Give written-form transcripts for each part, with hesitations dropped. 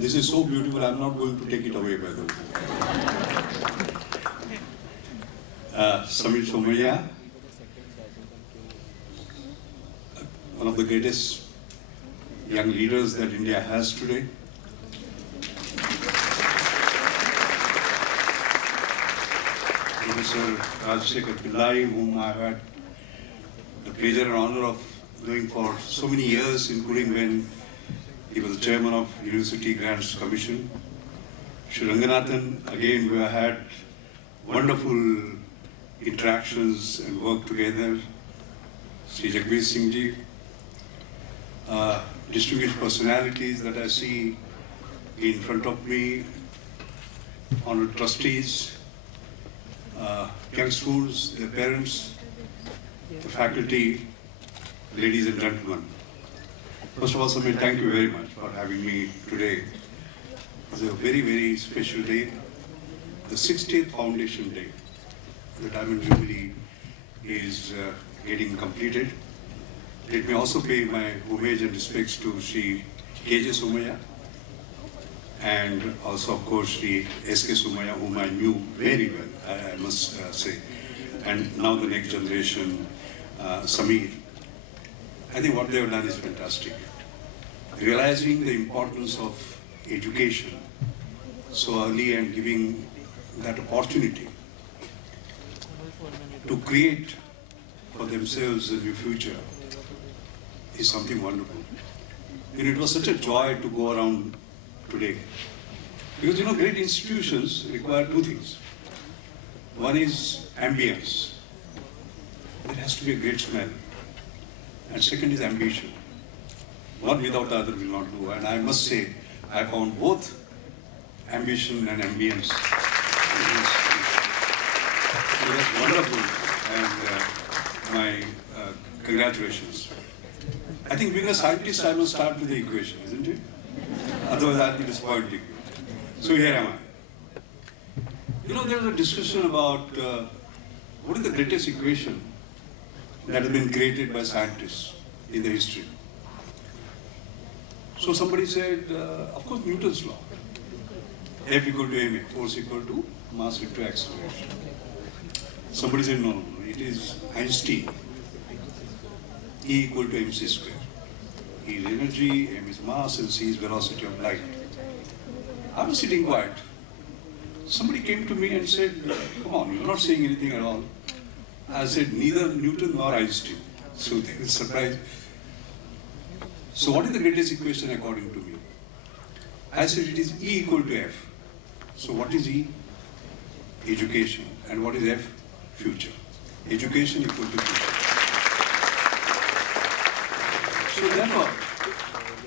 This is so beautiful, I'm not going to take it away, by the way. Samir Somaiya, one of the greatest young leaders that India has today. Professor Rajshekhar Pillai, whom I had the pleasure and honor of knowing for so many years, including when he was the chairman of University Grants Commission. Shri Ranganathan, again, we have had wonderful interactions and work together. Shri Jagmeet Singh Ji, distinguished personalities that I see in front of me, honored trustees, young schools, their parents, the faculty, ladies and gentlemen. First of all, Samir, thank you very much for having me today. It's a very, very special day, the 60th Foundation Day. The Diamond Jubilee is getting completed. Let me also pay my homage and respects to Shri K.J. Somaiya and also, of course, Shri S.K. Somaiya, whom I knew very well, I must say. And now the next generation, Samir. I think what they have done is fantastic. Realizing the importance of education so early and giving that opportunity to create for themselves a new future is something wonderful. And it was such a joy to go around today. Because great institutions require two things. One is ambience. There has to be a great smell. And second is ambition. One without the other will not do. And I must say, I found both ambition and ambience. So that's wonderful. And my congratulations. I think being a scientist, I must start with the equation, isn't it? Otherwise, I'll be disappointing you. So here am I. There's a discussion about what is the greatest equation that has been created by scientists in the history. So somebody said, of course, Newton's law. F equal to ma, force equal to mass into acceleration. Somebody said, no, it is Einstein. E equal to mc square. E is energy, m is mass, and c is velocity of light. I was sitting quiet. Somebody came to me and said, come on, you're not saying anything at all. I said, neither Newton nor Einstein. So they were surprised. So what is the greatest equation according to me? I said it is E equal to F. So what is E? Education. And what is F? Future. Education equal to future. So therefore,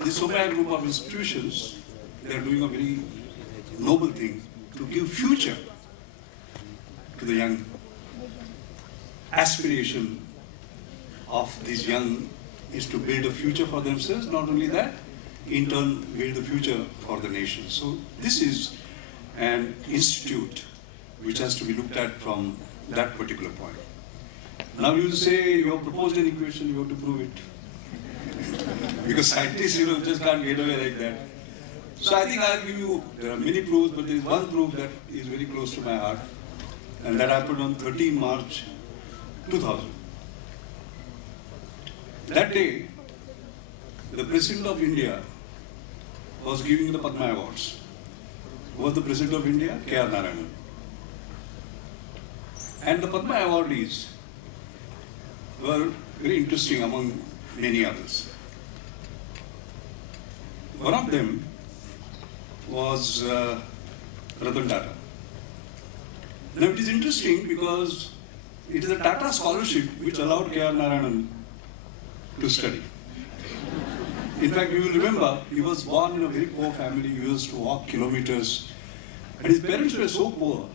this Somaiya group of institutions, they are doing a very noble thing to give future to the young. Aspiration of these young is to build a future for themselves. Not only that, in turn, build the future for the nation. So this is an institute which has to be looked at from that particular point. Now you say you have proposed an equation, you have to prove it. Because scientists, just can't get away like that. So I think I'll give you, there are many proofs, but there is one proof that is very close to my heart. And that happened on 13 March 2000. That day, the President of India was giving the Padma Awards. Who was the President of India? K.R. Narayanan. And the Padma awardees were very interesting among many others. One of them was Ratan Tata. Now it is interesting because it is a Tata scholarship which allowed K.R. Narayanan to study. In fact, you will remember, he was born in a very poor family. He used to walk kilometers. And his parents were so poor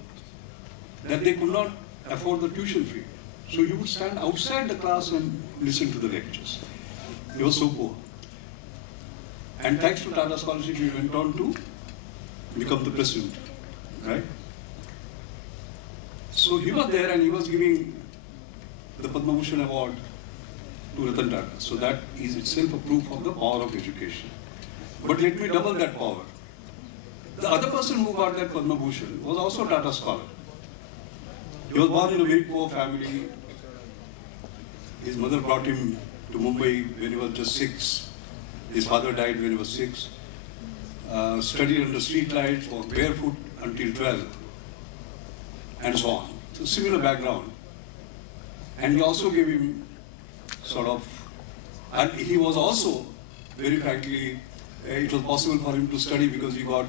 that they could not afford the tuition fee. So he would stand outside the class and listen to the lectures. He was so poor. And thanks to Tata scholarship, he went on to become the president, right? So he was there and he was giving the Padma Bhushan award to Ratan Tata. So that is itself a proof of the power of education. But let me double that power. The other person who got that Padma Bhushan was also a Tata scholar. He was born in a very poor family. His mother brought him to Mumbai when he was just 6. His father died when he was 6. Studied under street lights, walked barefoot until 12, and so on. So similar background. And he also gave him and he was also, very frankly, it was possible for him to study because he got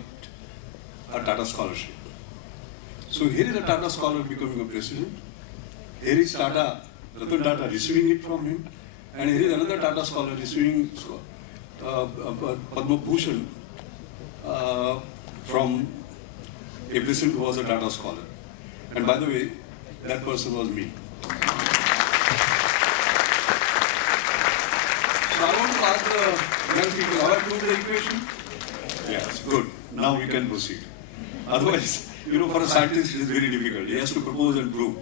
a Tata scholarship. So here is a Tata scholar becoming a president. Here is Ratan Tata receiving it from him. And here is another Tata scholar receiving Padma Bhushan from a person who was a Tata scholar. And by the way, that person was me. So I want to ask the young people, have I proved the equation? Yes, good. Now we can proceed. Otherwise, for a scientist it is very difficult. He has to propose and prove.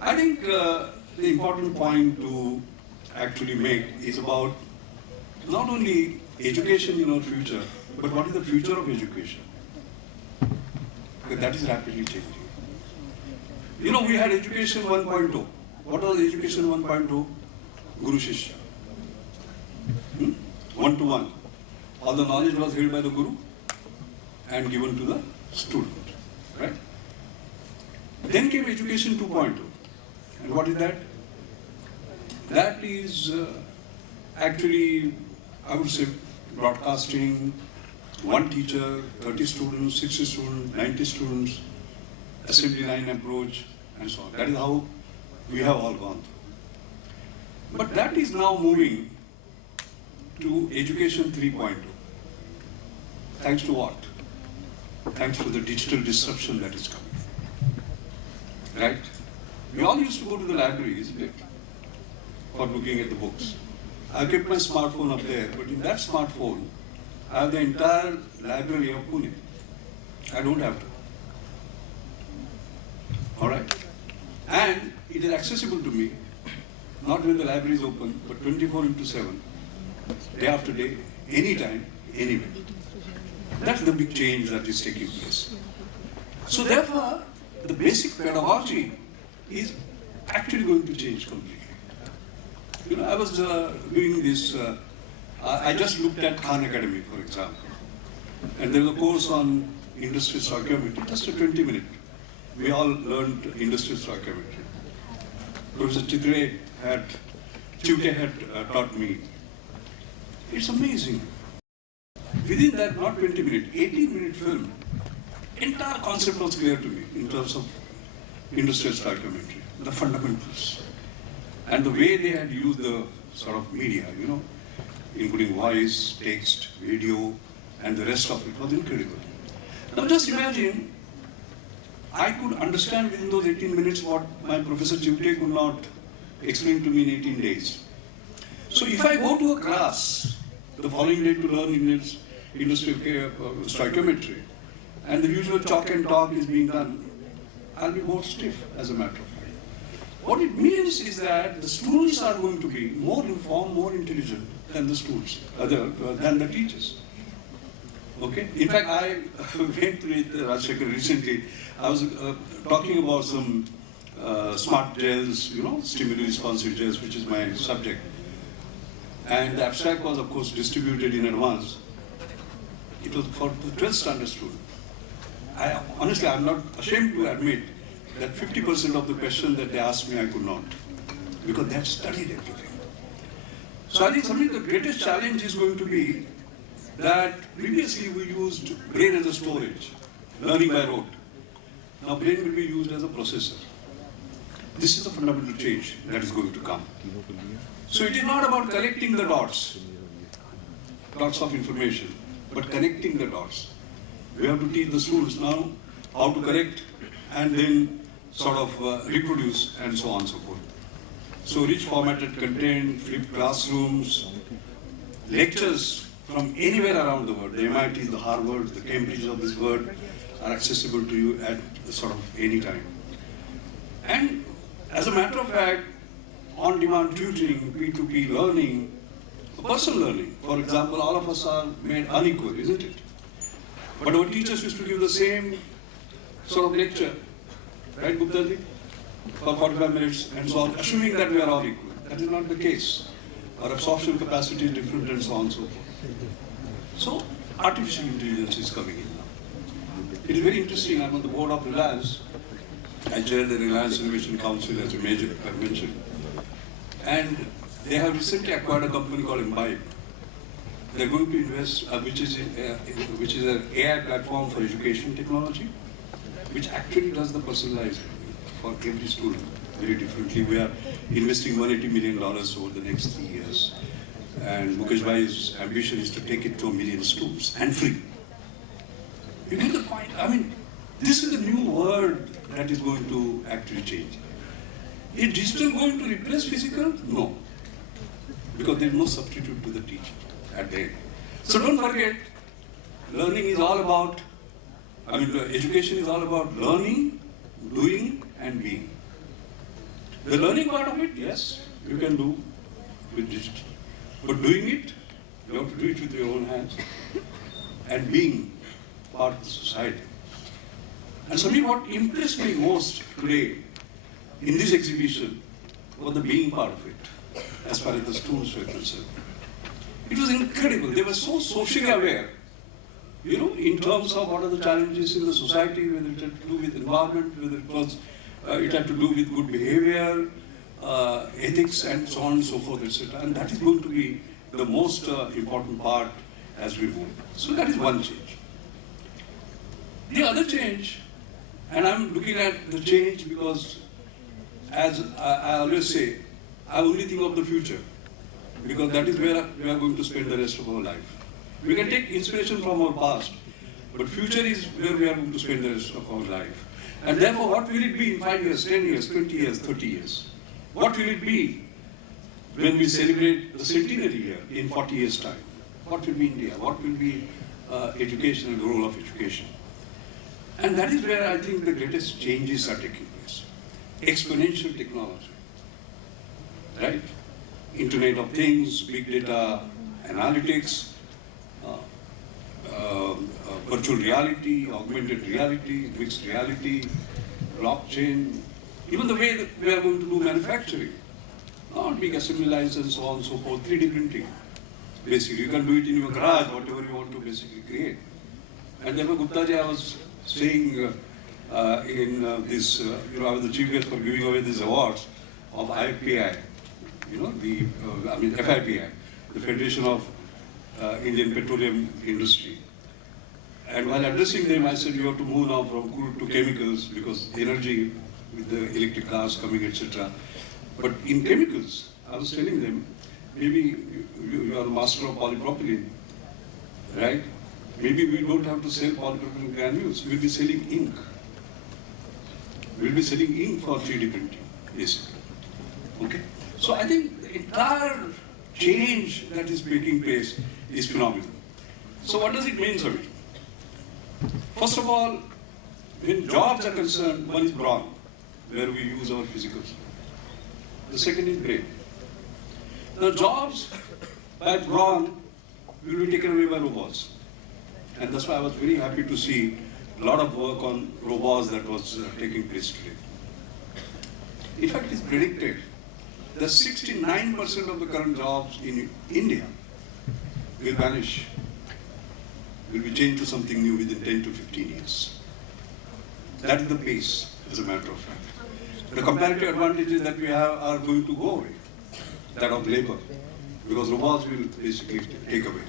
I think the important point to actually make is about not only education in our future, but what is the future of education? Because that is rapidly changing. We had education 1.0. What was education 1.0? Guru Shishya. One-to-one. All the knowledge was held by the Guru and given to the student. Right? Then came education 2.0. And what is that? That is actually, I would say, broadcasting, one teacher, 30 students, 60 students, 90 students, assembly line approach, and so on. That is how we have all gone through. But that is now moving to education 3.0. Thanks to what? Thanks to the digital disruption that is coming. Right? We all used to go to the library, isn't it? For looking at the books. I kept my smartphone up there, but in that smartphone, I have the entire library of Pune. I don't have to. Alright? And it is accessible to me, not when the library is open, but 24/7, day after day, anytime, anywhere. That's the big change that is taking place. So therefore, the basic pedagogy is actually going to change completely. I was doing this, I just looked at Khan Academy, for example. And there was a course on industrial stoichiometry, just a 20-minute. We all learned industrial stoichiometry. Professor Chitre had taught me. It's amazing. Within that, not 20-minute, 18-minute film, entire concept was clear to me in terms of industrial stoichiometry, the fundamentals. And the way they had used the media, including voice, text, video, and the rest of it was incredible. Now just imagine, I could understand within those 18 minutes what my Professor Chivte could not explain to me in 18 days. So if I go to a class the following day to learn industrial stoichiometry, and the usual chalk and talk is being done, I'll be more stiff, as a matter of fact. What it means is that the students are going to be more informed, more intelligent than the students, than the teachers. Okay? In fact, I went with Rajshekhar recently. I was talking about some smart gels, stimuli responsive gels, which is my subject. And the abstract was, of course, distributed in advance. It was for the 12th standard student. Honestly, I'm not ashamed to admit that 50% of the questions that they asked me, I could not, because they had studied everything. So I think something the greatest challenge is going to be that previously we used brain as a storage, learning by rote. Now brain will be used as a processor. This is the fundamental change that is going to come. So it is not about collecting the dots of information, but connecting the dots. We have to teach the students now how to correct and then reproduce and so on and so forth. So rich formatted content, flipped classrooms, lectures from anywhere around the world. The MITs, the Harvards, the Cambridge of this world are accessible to you at any time. And as a matter of fact, on-demand tutoring, P2P learning, personal learning. For example, all of us are made unequal, isn't it? But our teachers used to give the same sort of lecture, right, Gupta ji? For 45 minutes and so on, assuming that we are all equal. That is not the case. Our absorption capacity is different and so on and so forth. So, artificial intelligence is coming in now. It is very interesting. I'm on the board of Reliance. I chair the Reliance Innovation Council as a major, I mentioned. And they have recently acquired a company called Imbibe. They're going to invest, which is an AI platform for education technology, which actually does the personalized for every student very differently. We are investing $180 million over the next 3 years. And Mukesh Bhai's ambition is to take it to 1 million students and free. You get the point? I mean, this is the new world that is going to actually change. Is digital going to replace physical? No. Because there is no substitute to the teacher at the end. So don't forget, learning is all about, education is all about learning, doing, and being. The learning part of it, yes, you can do with digital. But doing it, you have to do it with your own hands. And being part of the society. And so what impressed me most today in this exhibition was the being part of it, as far as the students were concerned. It was incredible. They were so socially aware, in terms of what are the challenges in the society, whether it had to do with environment, whether it had to do with good behavior, ethics, and so on and so forth, etc. And that is going to be the most important part as we move. So that is one change. The other change, and I'm looking at the change because, as I always say, I only think of the future, because that is where we are going to spend the rest of our life. We can take inspiration from our past, but future is where we are going to spend the rest of our life. And therefore, what will it be in 5 years, 10 years, 20 years, 30 years? What will it be when we celebrate the centenary year in 40 years' time? What will be India? What will be education and the role of education? And that is where I think the greatest changes are taking place. Exponential technology, right? Internet of Things, big data, analytics, virtual reality, augmented reality, mixed reality, blockchain, even the way that we are going to do manufacturing, not big assembly lines and so on and so forth, 3D printing. Basically, you can do it in your garage, whatever you want to basically create. And therefore, Gupta ji, I was saying in this, I was the chief guest for giving away these awards of IFPI, FIPI, the Federation of Indian Petroleum Industry. And while addressing them, I said, you have to move now from crude to chemicals because energy with the electric cars coming, etc. But in chemicals, I was telling them, maybe you are a master of polypropylene, right? Maybe we don't have to sell polypropylene granules. We'll be selling ink. We'll be selling ink for 3D printing, basically. Okay? So I think the entire change that is taking place is phenomenal. So what does it mean, Savi? First of all, when jobs are concerned, one is brawn, where we use our physicals. The second is brain. The jobs by brawn will be taken away by robots. And that's why I was very happy to see a lot of work on robots that was taking place today. In fact, it's predicted that 69% of the current jobs in India will vanish, will be changed to something new within 10 to 15 years. That is the pace, as a matter of fact. The comparative advantages that we have are going to go away, that of labor, because robots will basically take away.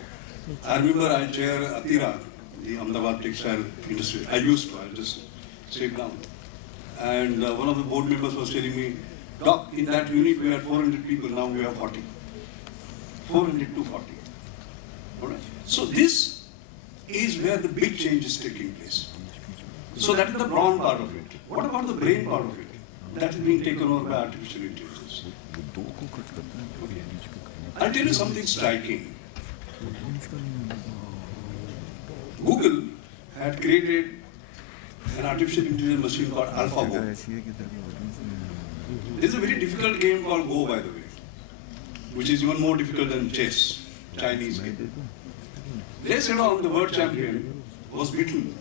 I remember I chair Atira, the Ahmedabad textile industry. I just stayed down. And one of the board members was telling me, Doc, in that unit we had 400 people, now we have 40. 400 to 40. All right? So this is where the big change is taking place. So that is the brawn part of it. What about the brain part of it? That is being taken over by artificial intelligence. Okay. I'll tell you something striking. Google had created an artificial intelligence machine called AlphaGo. There's a very difficult game called Go, by the way, which is even more difficult than chess, Chinese game. They said on the world champion, was beaten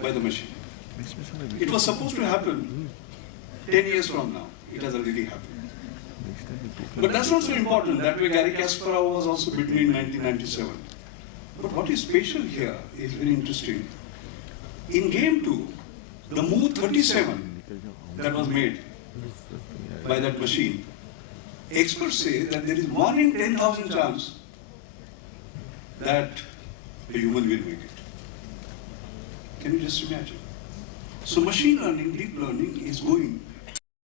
by the machine. It was supposed to happen 10 years from now. It has already happened. But that's not so important. That way Gary Kasparov was also beaten in 1997. But what is special here is very interesting. In game 2, the move 37 that was made by that machine, experts say that there is 1 in 10,000 chance that a human will make it. Can you just imagine? So machine learning, deep learning is going